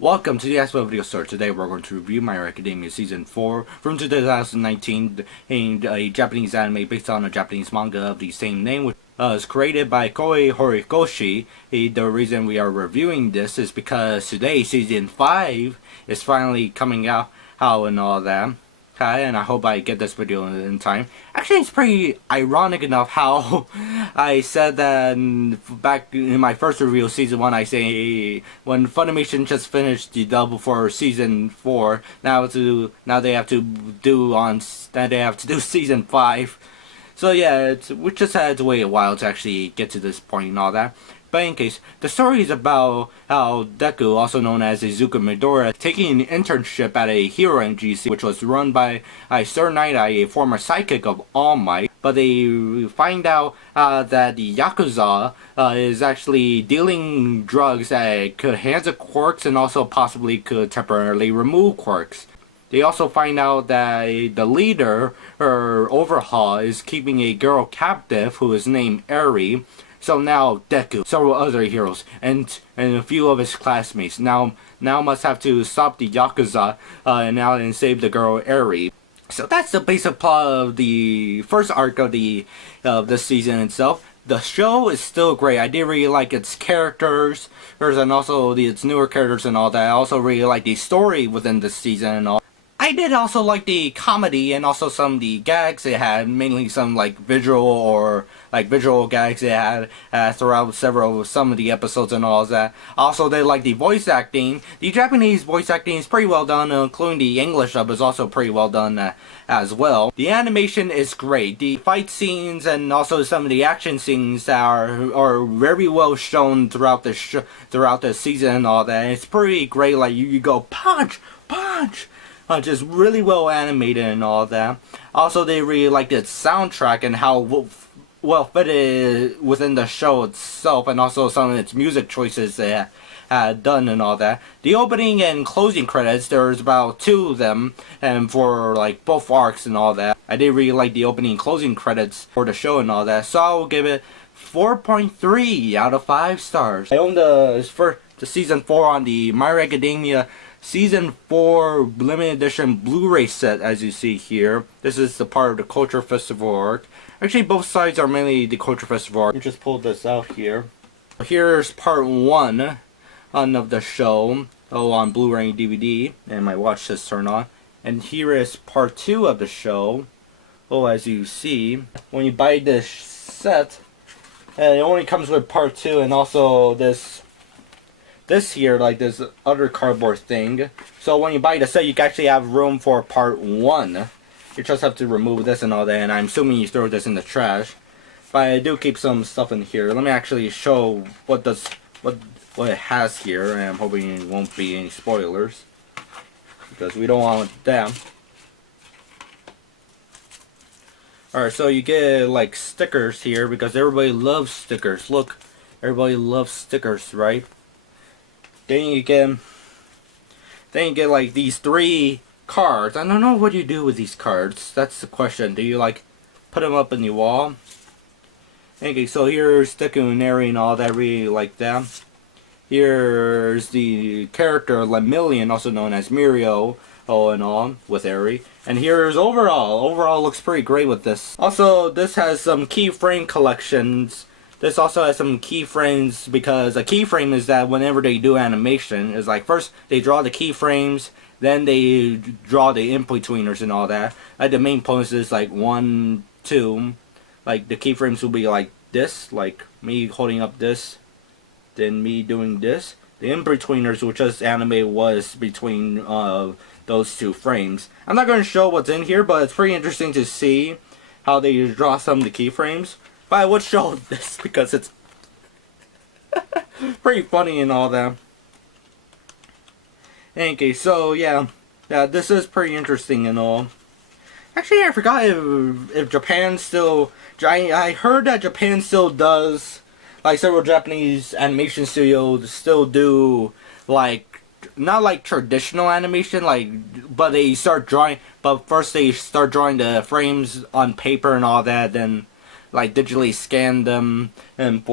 Welcome to the ACEVEDO Video Store. Today we're going to review My Hero Academia Season 4 from 2019, a Japanese anime based on a Japanese manga of the same name, which was created by Koi Horikoshi. The reason we are reviewing this is because today Season 5 is finally coming out and all that. And I hope I get this video in time. Actually, it's pretty ironic enough how I said that back in my first review of Season 1, I say when Funimation just finished the dub for Season 4, now they have to do Season 5. So yeah, we just had to wait a while to actually get to this point and all that. But in case, the story is about how Deku, also known as Izuku Midoriya, taking an internship at a hero NGC, which was run by Sir Night, a former sidekick of All Might. But they find out that the Yakuza is actually dealing drugs that could enhance quirks and also possibly could temporarily remove quirks. They also find out that the leader, or Overhaul, is keeping a girl captive who is named Eri. So now Deku, several other heroes, and a few of his classmates now must have to stop the Yakuza and save the girl Eri. So that's the basic plot of the first arc of this season itself. The show is still great. I did really like its characters, and also its newer characters and all that. I also really like the story within this season and all. I did also like the comedy and also some of the gags it had, mainly some visual gags it had throughout some of the episodes and all that. Also, they like the voice acting. The Japanese voice acting is pretty well done, including the English dub is also pretty well done as well. The animation is great. The fight scenes and also some of the action scenes are very well shown throughout the season and all that. It's pretty great. Like you go punch, punch. Just really well animated and all that. Also, they really liked its soundtrack and how well fitted within the show itself, and also some of its music choices they had done and all that. The opening and closing credits, there's about 2 of them, and for both arcs and all that. I did really like the opening and closing credits for the show and all that, so I will give it 4.3 out of 5 stars. I own the Season 4 on the My Hero Academia Season 4 limited edition Blu-ray set, as you see here. This is the part of the Culture Festival arc. Actually, both sides are mainly the Culture Festival arc. Let me just pull this out here. Here's part 1 of the show, on Blu-ray and DVD, and my watch just turned on. And here is part 2 of the show. As you see, when you buy this set, it only comes with part 2 and also this here, this other cardboard thing. So when you buy the set, you can actually have room for part 1. You just have to remove this and all that, and I'm assuming you throw this in the trash. But I do keep some stuff in here. Let me actually show what it has here, and I'm hoping it won't be any spoilers, because we don't want them. Alright, so you get stickers here, because everybody loves stickers. Look, everybody loves stickers, right? Then you get these 3 cards. I don't know what you do with these cards. That's the question. Do you put them up in the wall? Okay, so here's Deku and Eri and all that. Really like them. Here's the character Lemillion, also known as Mirio, and all, with Eri. And here's Overall. Overall looks pretty great with this. Also, this has some keyframe collections. This also has some keyframes, because a keyframe is that whenever they do animation, is first they draw the keyframes, then they draw the in-betweeners and all that. The main points is 1, 2. The keyframes will be like this, me holding up this, then me doing this. The in-betweeners will just animate what's between those 2 frames. I'm not going to show what's in here, but it's pretty interesting to see how they draw some of the keyframes. But I would show this because it's pretty funny and all that. Okay, so yeah, this is pretty interesting and all. Actually, I forgot if Japan still... I heard that Japan still does, several Japanese animation studios still do, not traditional animation, but they start drawing... But first they start drawing the frames on paper and all that, then digitally scan them and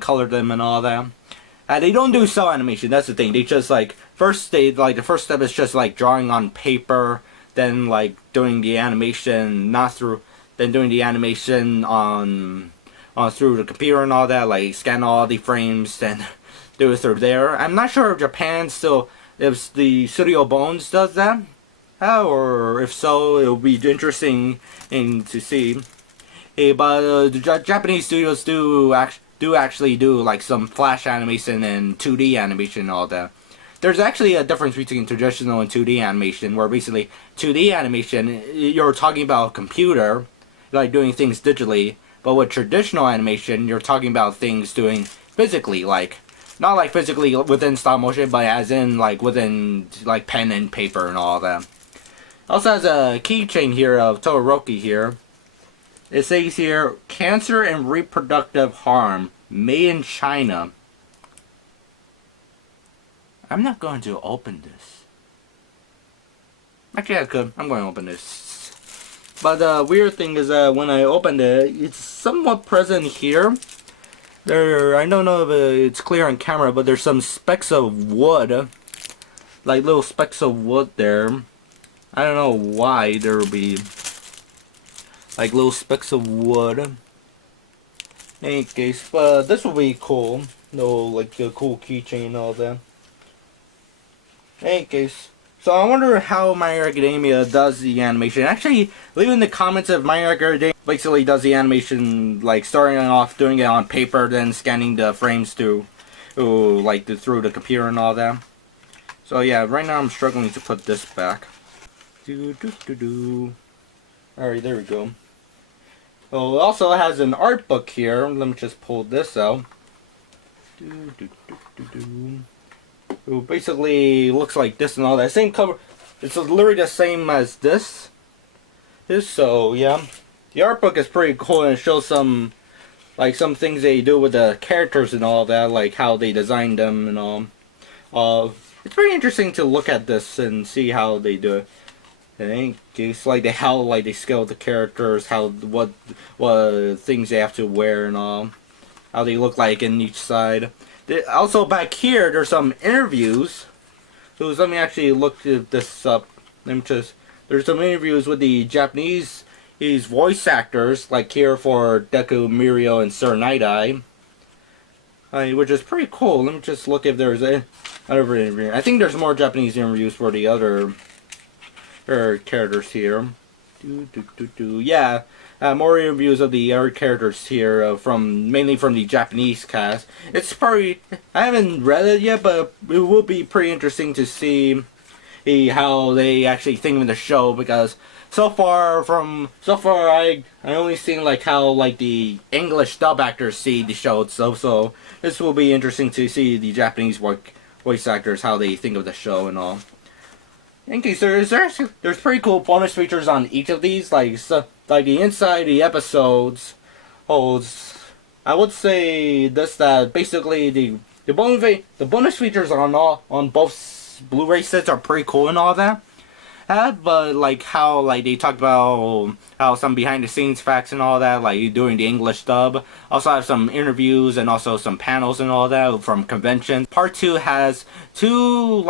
color them and all that. They don't do cell animation. That's the thing. They just like the first step is just like drawing on paper, then like doing the animation then doing the animation on through the computer and all that, like scan all the frames, then do it through there. I'm not sure if Japan still, if the Studio Bones does that, or if so, it'll be interesting to see. But the Japanese studios do actually do like some flash animation and 2D animation and all that. There's actually a difference between traditional and 2D animation, where basically 2D animation, you're talking about a computer, like doing things digitally, but with traditional animation, you're talking about things doing physically, like, not like physically within stop motion, but as in like within like pen and paper and all that. Also has a keychain here of Todoroki here. It says here, cancer and reproductive harm, made in China. I'm not going to open this. Actually, I could. I'm going to open this. But the weird thing is that when I opened it, it's somewhat present here. I don't know if it's clear on camera, but there's some specks of wood. Like little specks of wood there. I don't know why there will be like little specks of wood. In any case, but this will be cool. No, like a cool keychain and all that. In any case, so I wonder how My Hero Academia does the animation. Actually, leave in the comments if My Hero Academia basically does the animation, like starting off doing it on paper, then scanning the frames through the computer and all that. So yeah, right now I'm struggling to put this back. Alright, there we go. Oh, it also has an art book here. Let me just pull this out. It basically looks like this and all that. Same cover. It's literally the same as this. So yeah, the art book is pretty cool, and it shows some things they do with the characters and all that, like how they designed them and all. It's pretty interesting to look at this and see how they do it. I think it's like how they scale the characters, what things they have to wear and all, how they look like in each side. Also back here, there's some interviews. So let me actually look this up. There's some interviews with the Japanese voice actors, like here for Deku, Mirio, and Sir Night-Eye, which is pretty cool. Let me just look if there's another interview. I think there's more Japanese interviews for the other characters here. Yeah, more interviews of the other characters here, mainly from the Japanese cast. It's probably, I haven't read it yet, but it will be pretty interesting to see how they actually think of the show, because so far I only seen like how like the English dub actors see the show itself. So this will be interesting to see the Japanese voice actors, how they think of the show and all. In case there's pretty cool bonus features on each of these, like the inside the episodes holds. I would say that basically the bonus features on both Blu-ray sets are pretty cool and all that. But like how they talk about how some behind the scenes facts and all that, like doing the English dub. Also have some interviews and also some panels and all that from conventions. Part 2 has two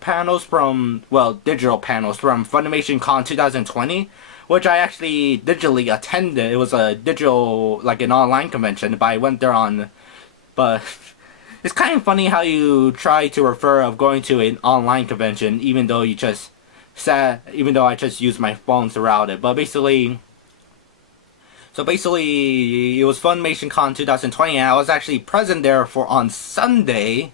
panels from, well, digital panels from Funimation Con 2020, which I actually digitally attended. It was a digital, like an online convention, but I went there on, but it's kind of funny how you try to refer of going to an online convention even though I just used my phone throughout it. But basically, it was Funimation Con 2020, and I was actually present there on Sunday,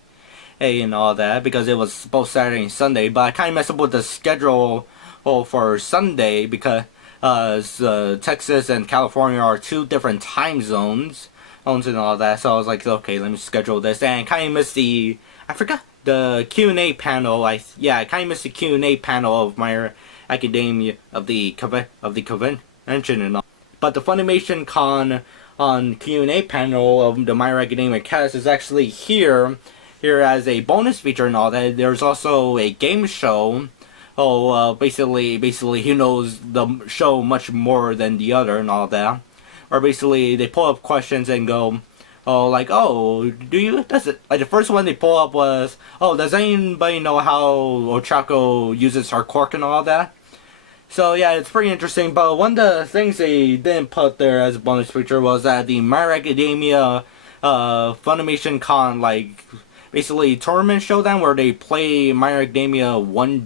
and all that, because it was both Saturday and Sunday. But I kind of messed up with the schedule for Sunday, because Texas and California are two different time zones and all that. So I was like, okay, let me schedule this, and kind of missed the Q&A panel. I kind of missed the Q&A panel of My Hero Academia of the convention and all. But the Funimation Con on Q&A panel of the My Hero Academia cast is actually here as a bonus feature and all that. There's also a game show. Basically he knows the show much more than the other and all that. Or basically they pull up questions and go, Oh, like, oh, do you? Does it like the first one they pull up was, oh, does anybody know how Ochako uses her quirk and all that? So yeah, it's pretty interesting. But one of the things they didn't put there as a bonus feature was that the My Hero Academia Funimation Con, like, basically tournament showdown where they play My Hero Academia I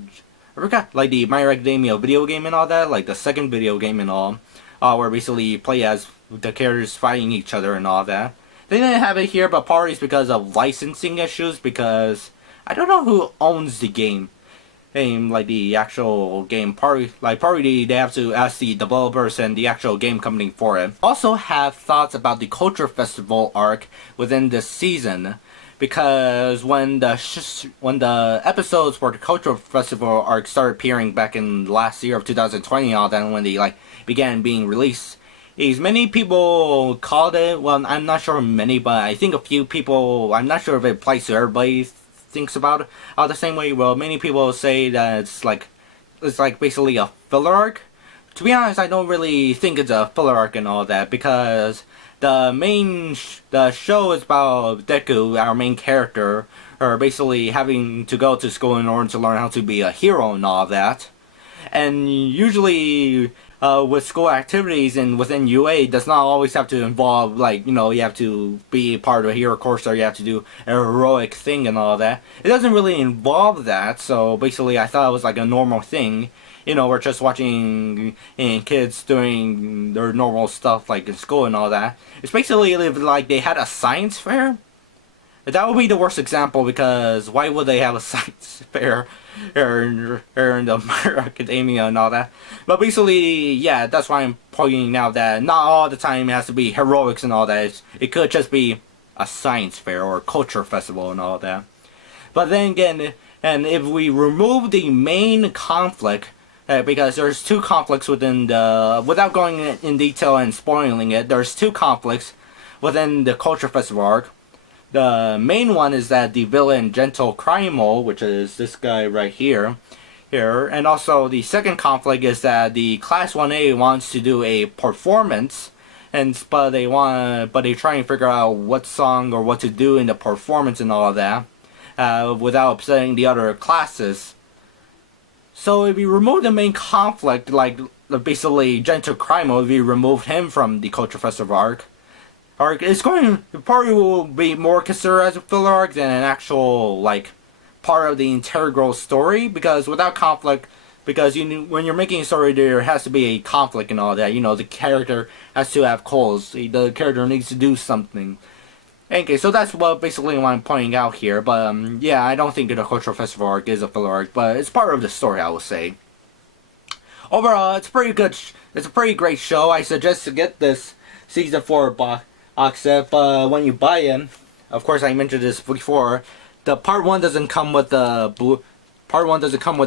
forgot, like the My Hero Academia video game and all that, like the second video game and all, where basically you play as the characters fighting each other and all that. They didn't have it here, but probably it's because of licensing issues, because I don't know who owns the game. Like the actual game party, like probably they have to ask the developers and the actual game company for it. Also have thoughts about the Culture Festival arc within this season, because when the episodes for the Culture Festival arc started appearing back in last year of 2020 and all that, when they like began being released, many people called it, well, I'm not sure many, but I think a few people, I'm not sure if it applies to everybody, thinks about it the same way. Well, many people say that it's like basically a filler arc. To be honest, I don't really think it's a filler arc and all that, because the show is about Deku, our main character, or basically having to go to school in order to learn how to be a hero and all that. And usually with school activities and within UA does not always have to involve, like, you know, you have to be part of a hero course or you have to do a heroic thing and all that. It doesn't really involve that, so basically I thought it was like a normal thing. You know, we're just watching kids doing their normal stuff like in school and all that. It's basically like they had a science fair. That would be the worst example, because why would they have a science fair in the My Hero Academia and all that? But basically, yeah, that's why I'm pointing out that not all the time it has to be heroics and all that. It could just be a science fair or a culture festival and all that. But then again, and if we remove the main conflict, because there's two conflicts within the, without going in detail and spoiling it, there's two conflicts within the Culture Festival arc. The main one is that the villain Gentle Crimo, which is this guy right here, and also the second conflict is that the Class 1A wants to do a performance, but they try and figure out what song or what to do in the performance and all of that, without upsetting the other classes. So if you remove the main conflict, like basically Gentle Crimo, if you removed him from the Culture Festival arc, it's going to probably will be more considered as a filler arc than an actual, like, part of the integral story, because without conflict, because when you're making a story, there has to be a conflict and all that. You know, the character has to have goals. The character needs to do something. Okay, so that's basically what I'm pointing out here. But yeah, I don't think the Cultural Festival arc is a filler arc, but it's part of the story, I would say. Overall, it's pretty good. It's a pretty great show. I suggest to get this season 4 box set, but when you buy it, of course I mentioned this before, the part 1 doesn't come with the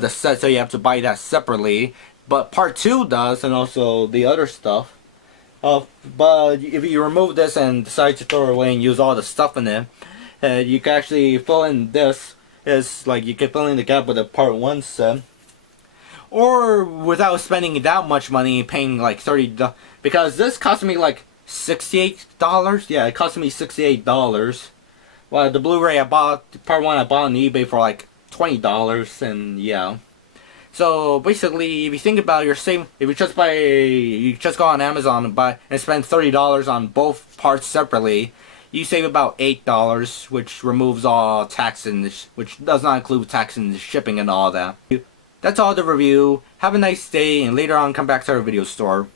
set, so you have to buy that separately. But part 2 does, and also the other stuff. But if you remove this and decide to throw it away and use all the stuff in it, you can actually fill in this. It's like you can fill in the gap with a part 1 set, or without spending that much money, paying like $30, because this cost me like $68. Yeah, it cost me $68. Well, the Blu-ray I bought, part 1 I bought on eBay for like $20, and yeah. So basically, if you think about your if you just go on Amazon and buy and spend $30 on both parts separately, you save about $8, which removes all tax which does not include tax and shipping and all that. That's all the review. Have a nice day, and later on come back to our video store.